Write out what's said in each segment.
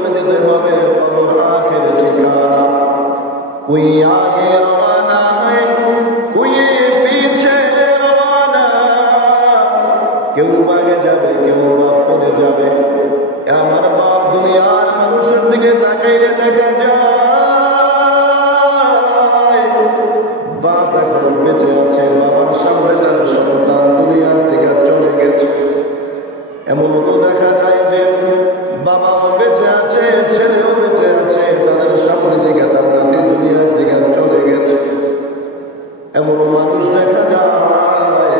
চলে যেতে হবে কবর আখের ঠিকানা। कोई आगे रवाना है कोई पीछे रवाना, কেউ আগে যাবে কেউ বা পরে যাবে। আমার বাপ দুনিয়ার মানুষের দিকে তাকাইলে দেখা যায় বাপ এখনো বেঁচে আছে, বাবার সামনে তার সন্তান দুনিয়া থেকে চলে গেছে। এমন তো দেখা যায় যে বাবাও বেঁচে আছে ছেলেও বেঁচে আছে, তাদের সামনে থেকে তার নাতি দুনিয়ার থেকে চলে গেছে। এমন মানুষ দেখা যায়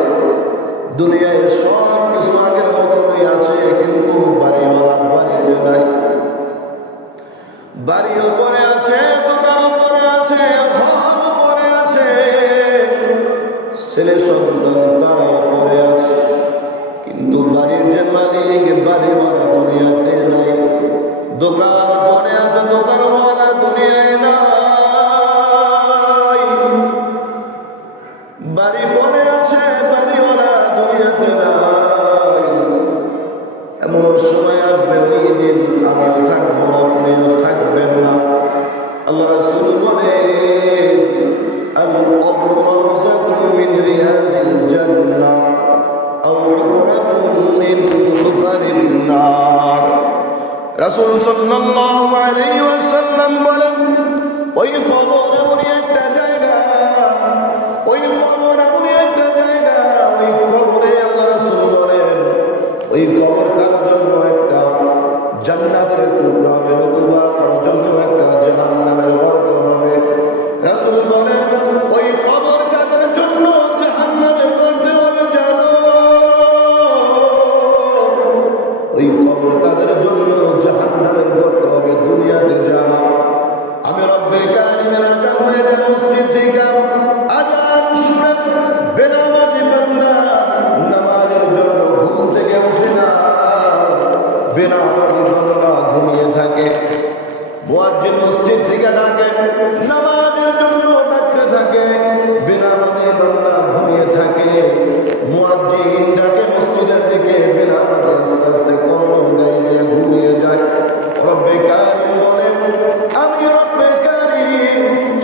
দুনিয়ায় সব কিছু আগের মতনই আছে, কিন্তু বাড়িওয়ালা বাড়িতে নাই। বাড়িও পরে আছে, দোকানও পরে আছে, ঘরও পরে আছে, ছেলে সন্তান তারাও পরে আছে, কিন্তু বাড়ির যে মালিক বাড়িওয়ালা দুনিয়াতে নাই। দোকান পরে আছে, দোকানওয়ালা দুনিয়ায় নাই। বাড়ি পরে আছে, বাড়িওয়ালা দুনিয়াতে নাই। এমন সময় আসবে ওই দিন আমিও থাকবো না, আপনিও থাকবেন না। আল্লাহ রাসূল বলেন আল কবরু রাওযাতুন মিন রিয়াজিল জান্নাহ আও হুফরাতুন মিন হুফারিন নার। রাসূল সাল্লাল্লাহু আলাইহি ওয়াসাল্লাম বলেন ওই কবর এমন একটা জায়গা, ওই কবর এমন একটা জায়গা, ওই কবরে আল্লাহ রাসূল বলেন ওই কবর কারোর জন্য একটা জান্নাতের টুকরা হবে, নতুবা কারোর জন্য একটা জাহান্নামের গর্ত হবে। রাসূল বলেন ওই কবর কাদের জন্য জাহান্নামের গর্ত হবে জানো? ওই কবর তাদের জন্য জাহান্নামের গর্ত হবে দুনিয়াতে যারা আমি রব্বে কারিমের আযান হয়ে যায় মসজিদ থেকে আযান শুনে বেনামাজি বান্দা নামাজের জন্য ঘুম থেকে ওঠে না, বেনামাজি বান্দা ঘুমিয়ে থাকে। মুয়াজ্জিন মসজিদ থেকে ডাকে, নামাজের জন্য ডাকতে থাকে, বেনামাজি বান্দা ঘুমিয়ে থাকে। মুয়াজ্জিন ডাকে মসজিদের দিকে, বেনামাজি আস্তে আস্তে কম্বল গায়ে নিয়ে ঘুমিয়ে যায়। রব্বে কারিম বলে আমি রব্বে কারিম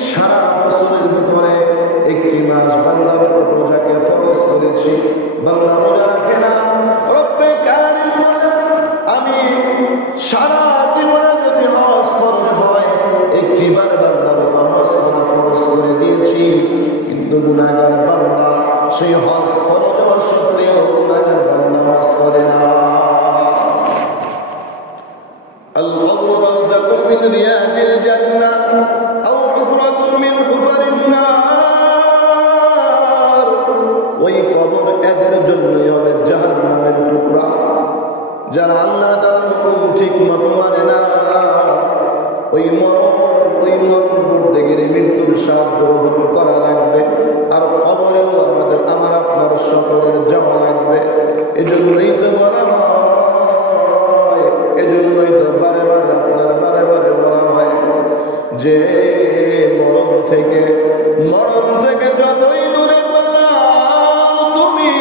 সারা বছরের ভিতরে একটি মাস বান্দার উপর রোজাকে ফরজ করেছি, বান্দা রোজা রাখে না। রব্বে কারিম বলে আমি সারা জীবনে যদি হজ ফরজ হয় একটিবার বান্দার উপর হজ করা ফরজ করে দিয়েছি, কিন্তু গুনাহগার বান্দা সেই হজ ফরজ হওয়া সত্ত্বেও গুনাহগার বান্দা হজ করে না। আল কবরু রাওযাতুন মিন রিয়াজিল জান্নাহ আও হুফরাতুন মিন হুফারিন নার। ওই কবর এদের জন্যই হবে জাহান্নামের টুকরা, যারা আল্লাহ তাআলার হুকুম ঠিক মতো মানে না। ওই মরণ করতে গেলে মৃত্যুর স্বাদ গ্রহণ করা লাগবে, আর কবরেও আমার আপনার সকলের যাওয়া লাগবে। এজন্যই তো বলা হয়, এজন্যই তো বারে বারে বলা হয় যে মরণ থেকে যতই দূরে পালাও তুমি,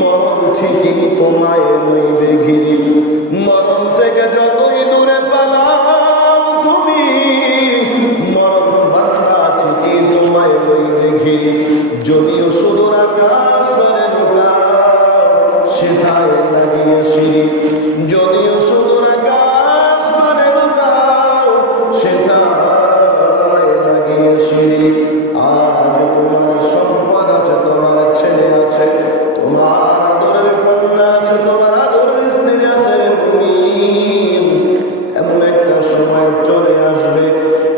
মরণ ঠিকই তোমায় লইবে ঘিরি। মরণ থেকে যতই দূরে পালাও তুমি, মরণ বান্দা ঠিকই তোমায় লইবে ঘিরি। যদিও সুদূর আকাশ পারে লুকাও সেথায় লাগিয়ে সিঁড়ি, যদিও সুদূর আকাশ পারে লুকাও সেথায় লাগিয়ে সিঁড়ি। আজ তোমার সম্পদ আছে, তোমার ছেলে আছে, তোমার আদরের কন্যা আছে, তোমার আদরের স্ত্রী আছে, মুমিন এমন একটা সময় চলে আসবে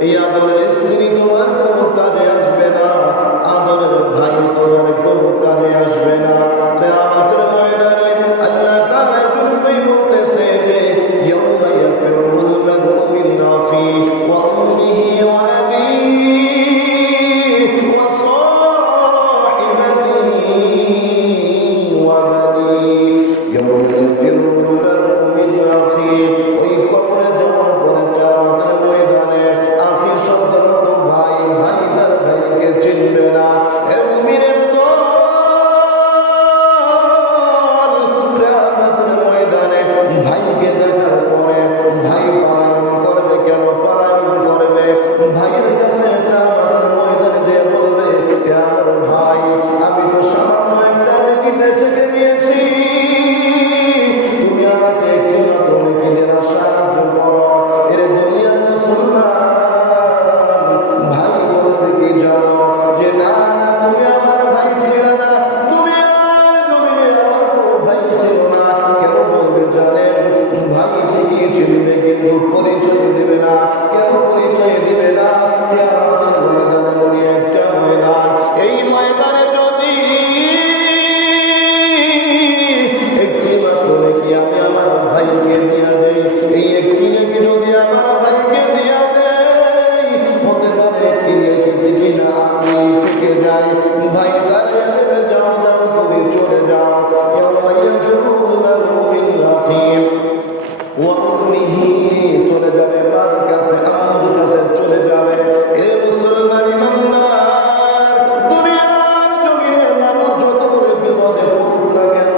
এই আদরের স্ত্রী তোমার কোনো কাজে আসবে না, আদরের ভাই তোমার কোনো কাজে আসবে না। কিয়ামতের ময়দানে আল্লাহ তাআলা জন্যই বলতেছে যে ইয়াউমা ইয়াফিরুল মারউ মিন আখিহি ওয়া উম্মিহি ওয়া আবিহি ওয়া সাহিবাতিহি ওয়া বানিহি। ইয়াউমা ইয়াফিরুল মারউ মিন আখিহি, ওই কবরে যাওয়ার পরে কিয়ামতের ময়দানে আখি শব্দের মতো ভাই তার ভাইকে চিনবে না। এ মুমিনের দল কিয়ামতের ময়দানে ভাইকে দেখার পরে উম্মিহি চলে যাবে, মার কাছে আম্মুর কাছে চলে যাবে। এ মুসলমান ইমানদার, দুনিয়ার জমিনে মানুষ যত করে বিপদে পড়ুক না কেন,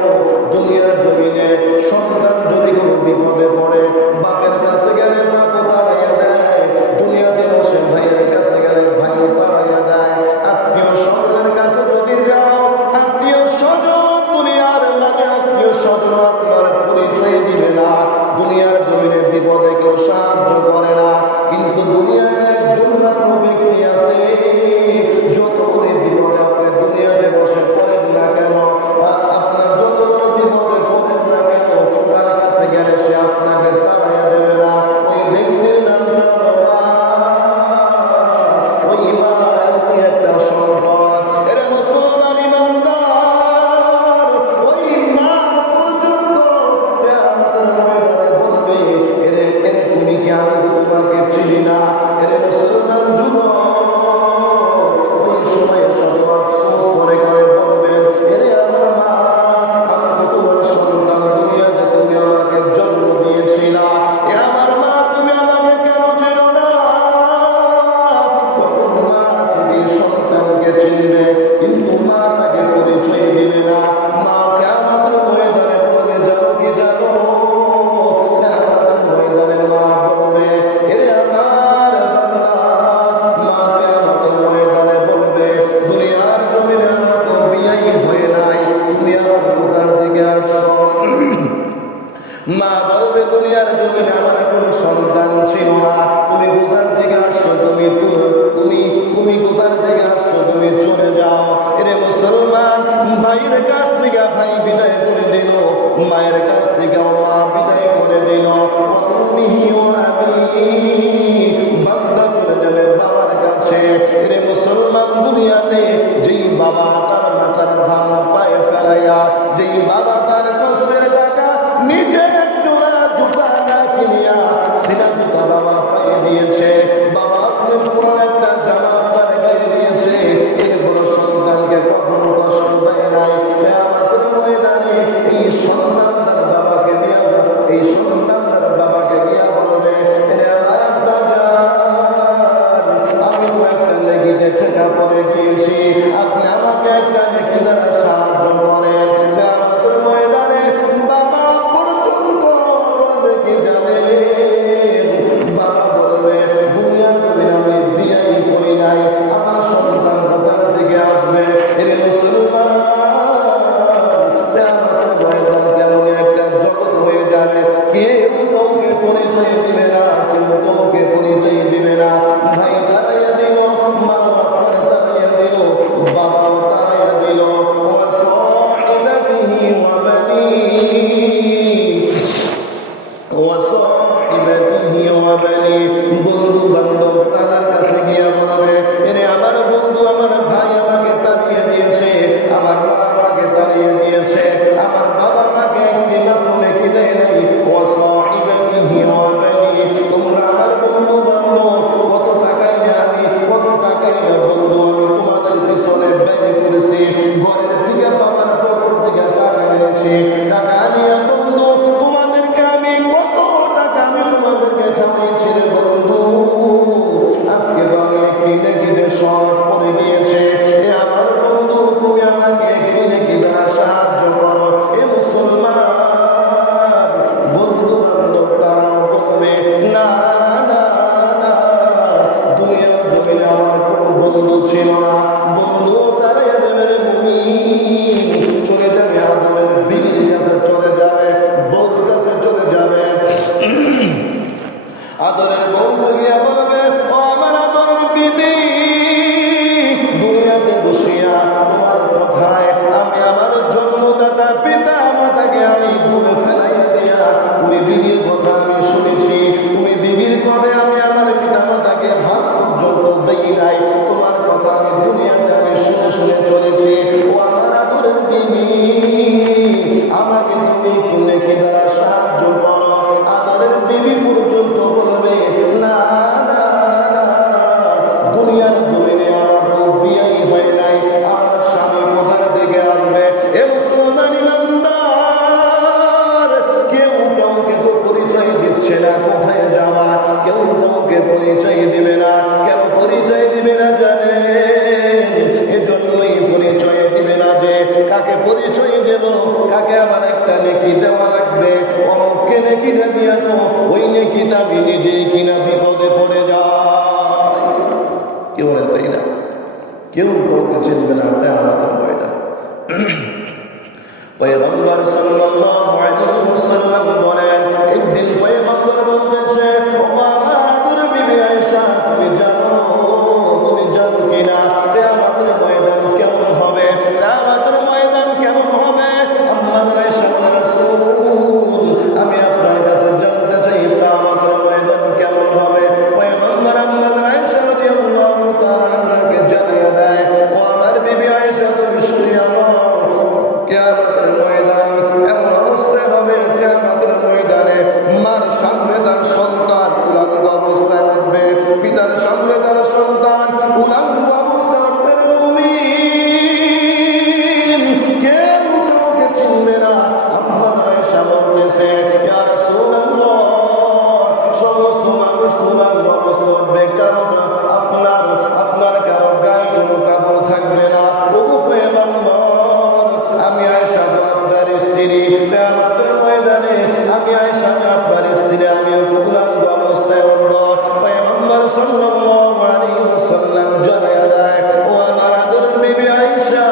দুনিয়ার জমিনে সন্তান যদি কোনো বিপদে পড়ে, বাপের কাছে গেলে বাপও তাড়াইয়া দেয়, দুনিয়াতে বসে ভাইয়ের কাছে গেলে ভাইও তাড়াইয়া দেয়, আত্মীয় স্বজনের কাছে যদি যাও, আত্মীয় স্বজন দুনিয়ার মাঝে আত্মীয় স্বজন আপনার পরিচয় দিবে না, দুনিয়ার জমিনে বিপদে কেউ সাহায্য করে না। কিন্তু দুনিয়ায় একজন মাত্র ব্যক্তি আছে, যত করে বিপদে আপনি দুনিয়াতে বসে পড়েন না কেন, আপনার যত বড় বিপদে পড়েন না কেন, তার কাছে গেলে সে আপনাকে তাড়াইয়া দেবে না। ওই ব্যক্তির নামটা হলো মা। ওই মা এমনই একটা সম্পদ। এরা মুসলমান ইমানদার, ওই মা পর্যন্ত কিয়ামতের ময়দানে বলবে, এরে এরে তুমি কি, আমি তো তোমাকে চিনি না। এরে মুসলমান যুবক ওই সময় শত আফসোস করে করে বলবেন, এরে আমার মা, আমি তো তোমার সন্তান, দুনিয়াতে তুমি আমাকে জন্ম দিয়েছিলা, এ আমার মা, তুমি আমাকে কেন চেনো না? তখন মা তুমি সন্তানকে চিনবে, কিন্তু মা তাকে পরিচয় দিবে না। মা কিয়ামতের ময়দানে বলবে, জানো কি জানো, কিয়ামতের ময়দানে মা বলবে, এরে আমার বান্দা, মা কিয়ামতের ময়দানে বলবে, দুনিয়ার জমিনে আমার তো বিয়াই হয়ে নাই, তুমি আমার কোথার দিকে আসছো? মা বলবে, দুনিয়ার জমিনে আমার কোনো সন্তান ছিল না, তুমি কোথার থেকে আসছো, তুমি তুমি তুমি কোথার থেকে আসছো, তুমি চলে যাও। এরে মুসলমান, ভাইয়ের কাছ থেকে ভাই বিদায় করে দিল, মায়ের কাছ থেকে মা বিদায় করে দিল, উম্মিহি ওয়া আবি, বান্দা চলে যাবে বাবার কাছে। এরে মুসলমান, দুনিয়াতে যেই বাবা তার মাথার ঘাম পায়ে ফেলাইয়া, যেই বাবা তার কষ্টের টাকা নিজে জোড়া জুতা না কিনিয়া সিনা জুতা বাবা পায়ে দিয়েছে, বাবা আপনার পুরো একটা জামা আপনার গায়ে দিয়েছে, এরপর সন্তানকে কখনো কষ্ট দেয় নাই। কিয়ামতের ময়দানে এই সন্তান তার বাবাকে দিয়া, এই সন্তান তার বাবাকে গিয়া বলবে, এরে আমার আব্বা জান, আমি তো একটা লেগিতে ঠেকা পড়ে গিয়েছি, আপনি আমাকে একটা লেখি দ্বারা সাহায্য করেন। কিয়ামতের ময়দানে বাবা পর্যন্ত বলবে কি জানেন, বাবা বলবে, দুনিয়ার জমিনে আমি বিয়াই করি নাই, আমার সন্তান কোথার থেকে আসবে? এরে মুসলমান, কিয়ামতের ময়দান তেমন একটা জগৎ হয়ে যাবে, কেউ কাউকে পরিচয় দিবে না, কেউ কাউকে পরিচয় দিবে না। ভাই তাড়াইয়া দিল, মা আপনার তাড়াইয়া দিল, বাবাও তাড়াইয়া দিল, ওয়া সাহিবাতিহি ওয়া বানিহি, ওয়া সাহিবাতিহি ওয়া বানিহি, বন্ধু বান্ধব তার কাছে গিয়া বলবে, এরে আমার বন্ধু, আমার ভাই আমাকে তাড়িয়ে দিয়েছে, আমার মা আমাকে তাড়িয়ে দিয়েছে, আমার বাবা আমাকে একটি মাত্র লেখি দেয় নাই, ওয়া সাহিবাতিহি ওয়া বানিহি, তোমরা আমার বন্ধু বান্ধব, কত টাকাই না আমি, কত টাকাই না বন্ধু আমি তোমাদের পিছনে ব্যয় করেছি, ঘরের থেকে বাবার পকেট থেকে টাকা এনেছি, টাকা নিয়ে বন্ধু তোমাদেরকে আমি কত টাকা আমি তোমাদেরকে খাওয়াইছি রে বন্ধু, আজকে তো আমি একটি নেকিতে শর্ট পড়ে গিয়েছে, এ আমার বন্ধু তুমি আমাকে একটি নেকি দ্বারা সাহায্য করো। এ মুসলমান, বন্ধু বান্ধব তারাও বলবে, না না না, দুনিয়ার জমিনে আমার কোনো বন্ধু ছিল না, বন্ধু তারাই দেবে রে মুমিন, চলে যাবে আদরের বিবির কাছে, চলে যাবে বউর কাছে, চলে যাবে আদরের বউ গিয়া বলবে, ও আমার আদরের বিবি, দুনিয়াতে বসিয়া তোমার কথায় আমি আমার জন্মদাতা পিতা মাতাকে আমি দূরে ফেলাইয়া দিয়া, তুমি বিবির কথা আমি শুনেছি, তুমি বিবির কথা আমি আমার পিতা মাতাকে ভাত পর্যন্ত দেই নাই, তোমার কথা আমি দুনিয়াতে আমি শুনে শুনে চলেছি, ও আমার আদরের বিবি, আমাকে তুমি তুমি কি দ্বারা সাহায্য করো। আদরের বিবি পর্যন্ত বলবে, না না না, দুনিয়ার জমিনে আমার তো বিয়াই হয় নাই, আমার স্বামী কোথার থেকে আসবে? এ মুসলমান ইমানদার, কেউ কাউকে তো পরিচয় দিচ্ছে না, কোথায় যাওয়া, কেউ কাউকে পরিচয় দিবে না। কেন পরিচয় দিবে না জানেন? এজন্যই পরিচয় দিবে না যে কাকে পরিচয় দেব, কাকে আবার একটা নেকি দেওয়া লাগবে। অমুককে নেকিটা দিয়া তো ওই নেকিটা আমি নিজেই কিনা বিপদে পড়ে যায়। কি বলেন, তাই না? কেউ কাউকে চিনবে না কিয়ামতের ময়দানে। পয়গম্বর সাল্লাল্লাহু আলাইহি ওয়াসাল্লাম বলেন, একদিন পয়গম্বর বলতেছে, ও আমার বিবি আয়েশা, তুমি জানো কিনা কিয়ামতের ময়দান কেমন হবে? কিয়ামতের ময়দান কেমন হবে? আম্মা আয়েশা বলেন, রাসূল, আমি আপনার কাছে জানতে চাই কিয়ামতের ময়দান কেমন হবে। পয়গম্বর আম্মা আয়েশা রাদিয়াল্লাহু তাআলা আনহাকে জানিয়ে দেয়, ও আমার বিবি আয়েশা, তুমি শুনিয়া নাও, কিয়ামতের ময়দান এমন অবস্থায় হবে, কিয়ামতের ময়দানে মার সামনে তার সন্তান উলঙ্গ অবস্থায় উঠবে, পিতার সামনে তার সন্তান উলঙ্গ অবস্থায় উঠবে। মুমিন কেউ কাউকে চিনবে না। আম্মা আয়েশা বলতেছে, ইয়া রাসূলুল্লাহ, সমস্ত মানুষ উলঙ্গ অবস্থায় উঠবে, কারণ আপনার কারো গায়ে কোনো কাপড় থাকবে না। ওগো পয়গম্বর, আমি আয়েশা আপনার স্ত্রী, কিয়ামতের ময়দানে আমি আয়েশা আপনার স্ত্রী, আমি উলঙ্গ অবস্থায় উঠব। পয়গম্বর সাল্লাল্লাহু আলাইহি ওয়াসাল্লাম জানায়া দেয়, ও আমার আদরের বিবি আয়েশা,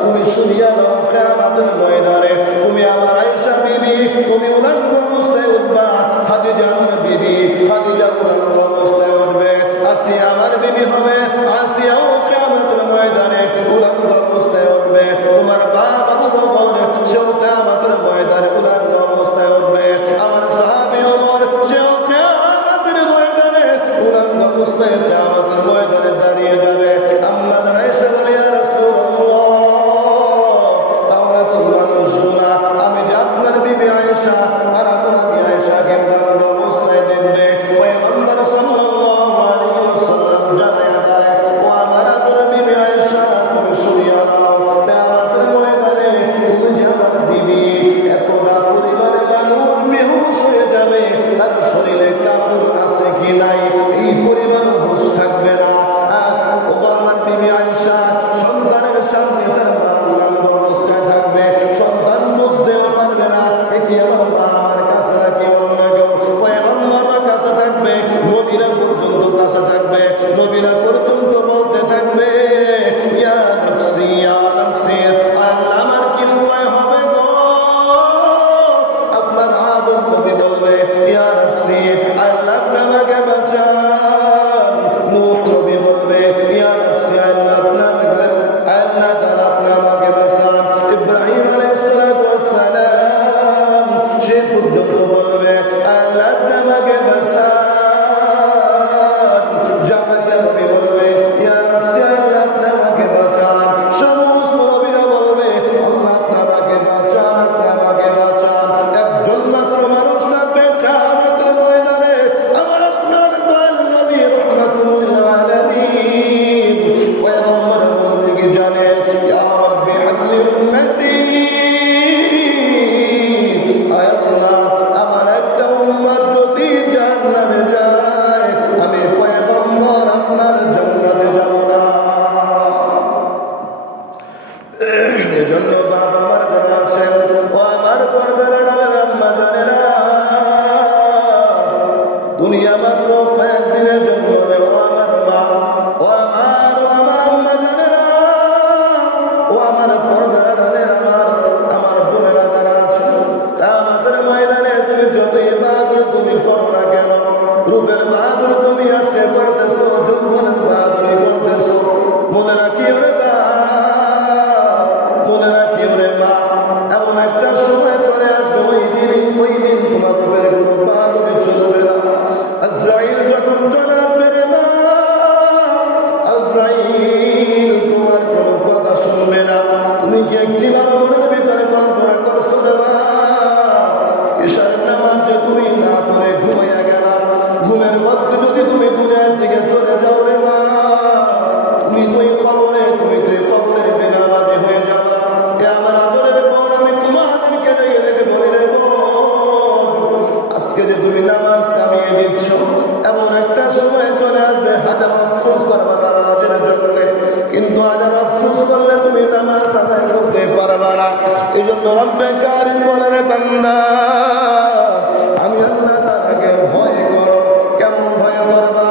তুমি শুনিয়া নাও, কিয়ামতের ময়দানে তুমি আমার আয়েশা বিবি, তুমি উলঙ্গ অবস্থায় উঠবা। খাদিজা আমার বিবি, খাদিজা উলঙ্গ অবস্থায় উঠবে। আসিয়া আমার বিবি হবে, আসিয়াও কিয়ামতের ময়দানে উলঙ্গ অবস্থায় উঠবে। তোমার বাবা আবু বকর, সেও কিয়ামতের ময়দানে উলঙ্গ অবস্থায় উঠবে। আমার সাহাবী ওমর, সেও কিয়ামতের ময়দানে উলঙ্গ অবস্থায় কিয়ামতের ময়দানে দাঁড়িয়ে যাবে। আম্মা আয়েশা বলে, ইয়া রাসূলুল্লাহ, তাহলে তো মানুষগুলা আমি যে আপনার বিবি আয়েশা, তারা তো আমি আয়েশাকে উলঙ্গ অবস্থায় দেখবে। পয়গম্বর সাল্লাল্লাহু আলাইহি ওয়াসাল্লাম জানায়া দেয়, ও আমার আদরের বিবি আয়েশা, তুমি শুনিয়া নাও, কিয়ামতের ময়দানে তুমি যে আমার বিবি, এতটা পরিমাণে মানুষ বেহুশ হয়ে যাবে, তার শরীরে কাপড় আছে কি নাই এই পরিমাণ হুঁশ থাকবে না। ও আমার বিবি আয়েশা, সন্তানের সামনে তার মা উলঙ্গ অবস্থায় থাকবে, সন্তান বুঝতেও পারবে না এ কি আমার মা, আমার কাছে নাকি অন্য কেউ। পয়গম্বররা কাছে থাকবে, নবীরা পর্যন্ত কাছে থাকবে, নবীরা পর্যন্ত বলতে থাকবে, ইয়া নাফসি ইয়া নাফসি, আল্লাহ আমার কি উপায় হবে গো? আপনার আদম নবী বলবে, ইয়া নাফসি, আল্লাহ আমাকে বাঁচান। নূহ নবী বলবে, ইয়া নাফসি, আল্লাহ তাআলা আমাকে বাঁচান। ইব্রাহিম আলাইহিস সালাতু ওয়াস সালাম সে পর্যন্ত বলবে, আল্লাহ আমাকে বাঁচান। জাকারিয়া নবী বলবে, ইয়া নাফসি, আল্লাহ আমাকে বাঁচান। সমস্ত নবীরা বলবে, আল্লাহ আমাকে বাঁচান, আমাকে বাঁচান। একজন মাত্র মানুষ থাকবে কিয়ামতের ময়দানে, আমার আপনার দয়াল নবী রাহমাতুল লিল আলামিন। পয়গম্বর বলবে কি জানেন, ইয়া রাব্বি হাবলি উম্মতি, আয় আল্লাহ, আমার একটা উম্মত যদি জান্নাতে যায়, আমি পয়গম্বর আপনার জান্নাতে যাব না। এজন্য বাবা আমার যারা আছেন, ও আমার পর্দার আড়ালের আম্মা জানেরা, দুনিয়া মাত্র কয়েকদিনের জন্য রে। ও আমার মা, ও আমার আম্মা জানেরা, ও আমার পর্দার আড়ালের আমার বোনেরা যারা আছেন, কিয়ামতের ময়দানে তুমি যতই বাহাদুর তুমি করো না কেন, রূপের বাহাদুর তুমি আজকে করতেছো, যৌবনের বাহাদুরি করতেছো, মনে রাখিও রে বাপ, মনে রাখিও রে মা, এমন একটা সময় চলে আসবে, ওই দিন তোমার রূপের কোনো বাহাদুরি চলবে না। আজরাইল যখন চলে আসবে রে মা, আজরাইল তোমার কোনো কথা শুনবে না। তুমি কি একটিবার মনের ভিতরে কল্পনা করছো রে মা, ঈশার নামাজ যে তুমি না পড়ে ঘুমাইয়া গেলা, ঘুমের মধ্যে যদি তুমি দুনিয়ার দিকে চলে যাও রে মা, তুমি তো এই কবরে বেনামাজি হয়ে যাবা। এ আমার আদরের বোন, আমি তোমাদেরকে ডেকে ডেকে বলি রে বোন, আজকে আজকে যে তুমি নামাজ কামিয়ে দিচ্ছ, এমন একটা সময় চলে আসবে হাজার আফসোস করবে নামাজের জন্য, কিন্তু হাজার আফসোস করলে তুমি নামাজ আদায় করতে পারবে না। এই জন্য রব্বে কারিম বলে রে বান্দা, আমি আল্লাহ তাআলাকে ভয় করো। কেমন ভয় করবা?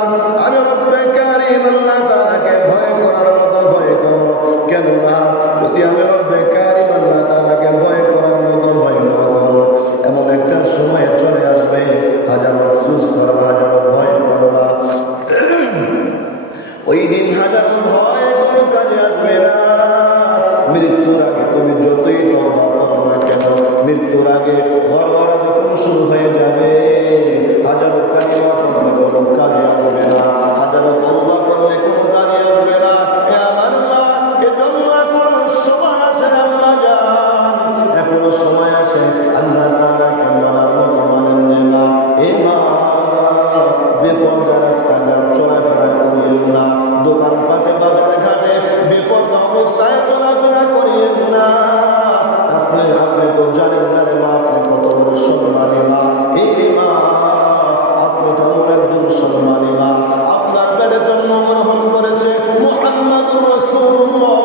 আমি রব্বে কারিম আল্লাহ তাআলাকে ভয় করার মতো ভয় করো। কেন না, যদি আমি রব্বে কারিম আল্লাহ তাআলাকে ভয় করার মতো ভয় না করো, এমন একটা সময় চলে আসবে হাজার আফসোস করবা, হাজার ভয় করবা। ওই দিন হাজার ভয় কোনো কাজে আসবে না। মৃত্যুর আগে তুমি যতই তওবা করো না কেন, মৃত্যুর আগে ঘরওয়ালা যখন শুরু হয়ে যাবে, হাজারো কালিমা পড়লে কোনো কাজে আসবে না, হাজারো তওবা করলে কোনো কাজে আসবে না। এ আমার মা, এ জন্য এখনো সময় আছে আম্মা জান, এখনো সময় আছে। আল্লাহ তাআলাকে মানার মতো মানেন যে মা, এ মা বেপরদা রাস্তাঘাট চলাফেরা করিয়েন না, দোকানপাটে বাজারে ঘাটে বেপরদা অবস্থায় চলাফেরা করিয়েন না। আপনি তো জানেন না রে মা, আপনি কত বড় সম্মানী মা। এই মা, আপনি তো এমন একজন সম্মানী মা, আপনার পেটে জন্মগ্রহণ করেছে মুহাম্মাদুর রাসূলুল্লাহ।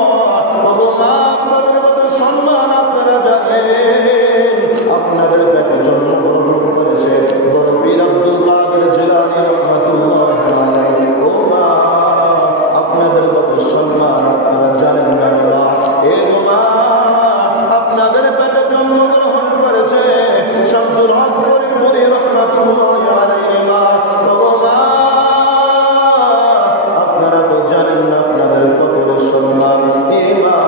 মা, আপনাদের মতো সম্মান আপনারা জানেন, আপনাদের পেটে জন্মগ্রহণ করেছে বড় পীর আব্দুল কাদের জিলানী রাহমাতুল্লাহি আলাইহি। ও মা, আপনাদের মতো সম্মান আপনারা জানেন না মা। এ গো মা, আপনাদের পেটে জন্মগ্রহণ করেছে শামসুল হক ফরিদপুরি রাহমাতুল্লাহি আলাইহি মা। ও মা, আপনারা তো জানেন না আপনাদের কত সম্মান। এ মা,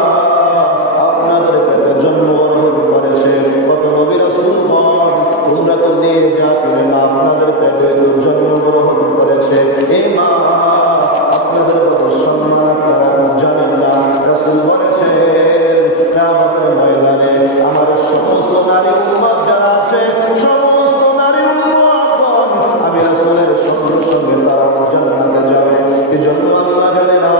আপনাদের পেটে জন্মগ্রহণ করেছে কত নবী রাসূলগণ, তোমরা তো নিয়ে জাতির না, আপনাদের পেটে তো জন্মগ্রহণ করেছে। এ মা, আপনাদের কত সম্মান আপনারা তো জানেন না। রাসূল বলেছেন কিয়ামতের ময়দানে আমার সমস্ত নারী উম্মত যারা আছে, সমস্ত নারী উম্মতগণ আমি রাসূলের সঙ্গে সঙ্গে তারা জান্নাতে যাবে। এজন্য আল্লাহ জানে না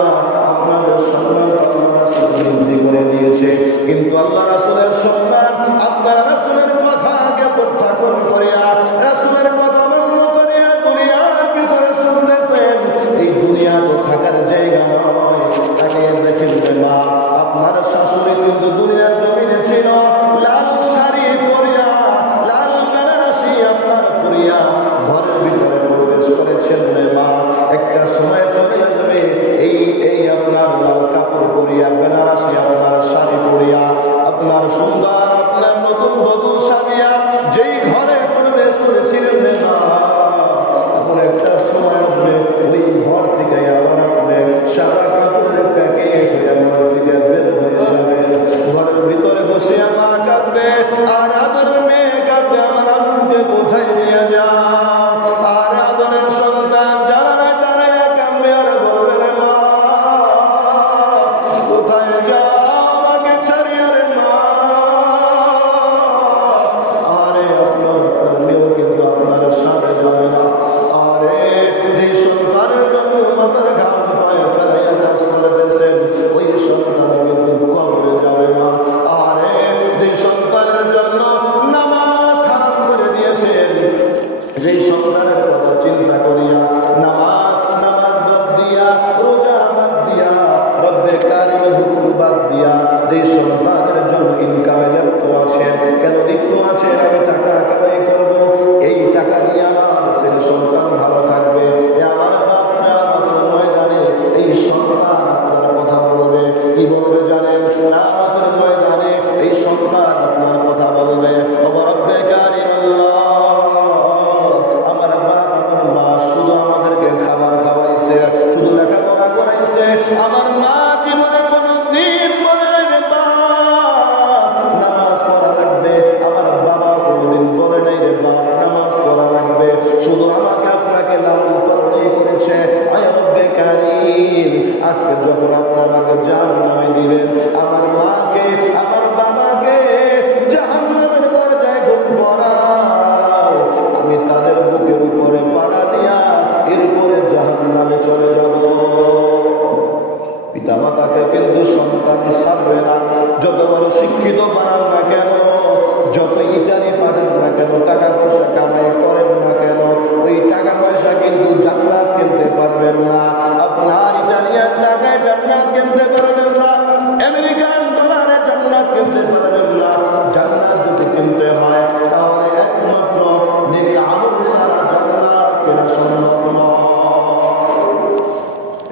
আপনাদের সম্মান আল্লাহ রাসূল বৃদ্ধি করে দিয়েছে, কিন্তু আল্লাহ রাসূলের সম্মান আপনারা রাসূলের কথাকে প্রত্যাখ্যান করিয়া, রাসূলের কথা মান্য করিয়া দুনিয়ার পিছনে শুনতেছেন। এই দুনিয়া তো থাকার জায়গা নয়। তাকে দেখেন মা, আপনার শাশুড়ি কিন্তু দুনিয়ার জমিনে ছিল লাল শাড়ি পরিয়া, লাল বেনারসি আপনার পরিয়া ঘরের ভিতরে প্রবেশ করেছেন রে মা। একটা সময় চলে আসবে এই আপনার লাল কাপড় পরিয়া, বেনারসি আপনার শাড়ি পরিয়া, আপনার সুন্দর আপনার নতুন বধূ সাজিয়া যেই ঘরে প্রবেশ করেছিলেন রে মা, এমন একটা সময় আসবে ওই ঘর থেকে আবার আপনি সাদা কাপড়ের প্যাকেট হয়ে ঘর থেকে বের হয়ে যাবেন। ঘরের ভিতরে বসে আমার কাঁদবে, আর আদরের মেয়ে কাঁদবে, আমার আম্মুকে কোথায় নিয়ে যা। আর আদরের সন্তান যারা নাই তারাই কাঁদবে আর বলবে রে মা কোথায় যা, আমাকে ছাড়িয়ে রে মা। আরে আপনার মেয়েও কিন্তু আপনার সাথে যাবে না। আরে যে সন্তানের জন্য মাথার ঘাম পায়ে ফেলাইয়া কাজ করতেছেন, ওই সন্তান কিন্তু কবরে যাবে না। আরে যে সন্তানের জন্য নামাজ হারাম করে দিয়েছেন, যে সন্তানের কথা চিন্তা করিয়া নামাজ বাদ দিয়া, রোজা বাদ দিয়া, রব্বে কারিমের হুকুম বাদ দিয়া, যে সন্তানের জন্য ইনকামে লিপ্ত আছেন, কেন লিপ্ত আছেন? আমি টাকা কামাই করব, এই টাকা নিয়ে আমার ছেলে সন্তান ভালো থাকবে। আমার বাপ কিয়ামতের ময়দানে এই সন্তান আপনার কথা বলবে। কি বলবে জানেন? কিয়ামতের ময়দানে এই সন্তান আপনার কথা বলবে, ও রব্বে কারিম আল্লাহ, আমার বাপ আমার মা শুধু আমাদেরকে খাবার খাওয়াইছে, শুধু লেখাপড়া করাইছে, আমার মা জীবনে কোনো দিন বলে নাই রে বাপ নামাজ পড়া লাগবে, আমার বাবা কোনোদিন বলে নাই রে বাপ নামাজ পড়া লাগবে। শুধু আমাকে আপনাকে লালন পালনই করেছে। আয় রব্বে কারিম, আজকে যখন আপনি আমাকে জাহান্নামে দিবেন, আমার মাকে আমার বাবাকে জাহান্নামের দরজায় ঘুম পড়াও, আমি তাদের বুকের উপরে পাড়া দিয়া এরপরে জাহান্নামে চলে যাব। পিতা মাতাকে কিন্তু সন্তান ছাড়বে না, যত বড় শিক্ষিত বানান না কেন, যত ইটালি পাঠান না কেন, টাকা পয়সা কামাই করেন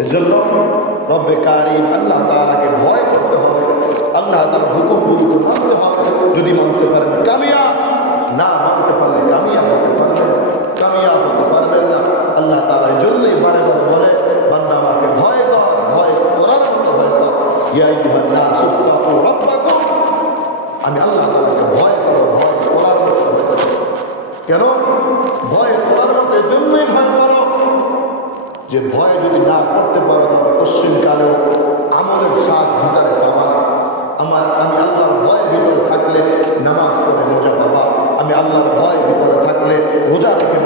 এজন্য রব্বে কারিম আল্লাহ তাআলাকে ভয় করতে হবে, আল্লাহ তাআলার হুকুমগুলো মানতে হবে। যদি মানতে পারেন কামিয়াব, না মানতে পারলে কামিয়াব হতে পারবেন, কামিয়াব হতে পারবেন না। আল্লাহ তাআলা জন্যই বারে বারে বলে, বান্দা আমাকে ভয় কর, ভয় করার মতো ভয় কর। ইয়া আইয়ুহান নাস ইত্তাকু রাব্বাকুম, আমি আল্লাহ তাআলাকে ভয় করো, ভয় করার মতো ভয় করো। কেন ভয় করার মতো? জন্যই ভয় করো যে ভয় যদি না করতে পারো তাহলে পশ্চিমকালেও আমলের স্বাদ ভিতরে পাবা। আমি আল্লাহর ভয়ের ভিতরে থাকলে নামাজ পড়ে মজা পাবা, আমি আল্লাহর ভয়ের ভিতরে থাকলে রোজা রেখে